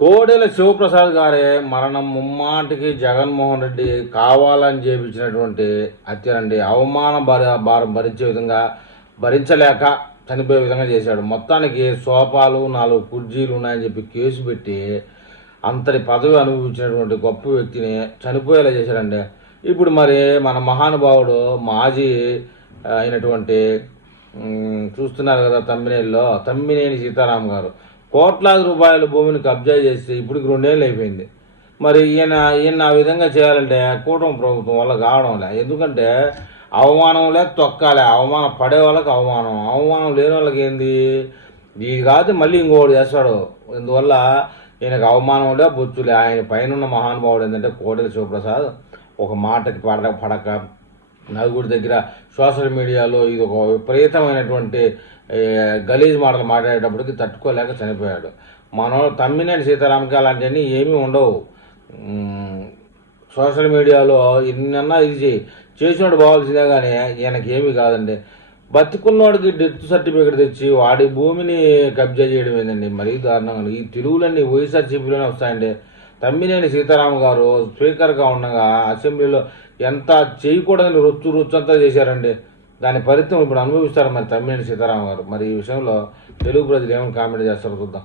కోడెల శివప్రసాద్ గారే మరణం ముమ్మాటికి జగన్మోహన్ రెడ్డి కావాలని చేపించినటువంటి హత్యనండి. అవమానం భారం భరించే విధంగా భరించలేక చనిపోయే విధంగా చేశాడు. మొత్తానికి సోఫాలు 4 కుర్చీలు ఉన్నాయని చెప్పి కేసు పెట్టి అంతటి పదవి అనుభవించినటువంటి గొప్ప వ్యక్తిని చనిపోయేలా చేశాడండి. ఇప్పుడు మరి మన మహానుభావుడు మాజీ అయినటువంటి చూస్తున్నారు కదా తమ్మినేని సీతారాం గారు కోట్లాది రూపాయల భూమిని కబ్జా చేసి ఇప్పటికి 2 ఏళ్ళు అయిపోయింది. మరి ఈయన ఆ విధంగా చేయాలంటే కూటమి ప్రభుత్వం వల్ల కావడం లే. ఎందుకంటే అవమానం లేక తొక్కాలి, అవమానం పడే వాళ్ళకి అవమానం లేని వాళ్ళకి ఏంది ఇది కాదు మళ్ళీ ఇంకోటి చేస్తాడు. ఇందువల్ల ఈయనకు అవమానం లే బొచ్చులే. ఆయన పైన మహానుభావుడు ఏంటంటే కోడెల శివప్రసాద్ ఒక మాటకి పడక నలుగురి దగ్గర సోషల్ మీడియాలో ఇది ఒక విపరీతమైనటువంటి గలీజ్ మాటలు మాట్లాడేటప్పటికి తట్టుకోలేక చనిపోయాడు. తమ్మినేని సీతారాంకి అలాంటివన్నీ ఏమీ ఉండవు. సోషల్ మీడియాలో ఇన్నన్నా ఇది చేసినోడు పోవాల్సిందే కానీ ఈయనకి ఏమీ కాదండి. బతికున్నవాడికి డెత్ సర్టిఫికేట్ తెచ్చి వాడి భూమిని కబ్జా చేయడం ఏందండి మరీ దారుణంగా. ఈ తెలుగులన్నీ వైఎస్ఆర్సీపీలోనే వస్తాయండి. తమ్మినేని సీతారాం గారు స్పీకర్గా ఉండగా అసెంబ్లీలో ఎంత చేయకూడదని రొచ్చంతా చేశారండి. దాని ఫలితం ఇప్పుడు అనుభవిస్తారు మరి తమ్మినేని సీతారాం గారు. మరి ఈ విషయంలో తెలుగు ప్రజలు ఏమైనా కామెంట్ చేస్తారో చూద్దాం.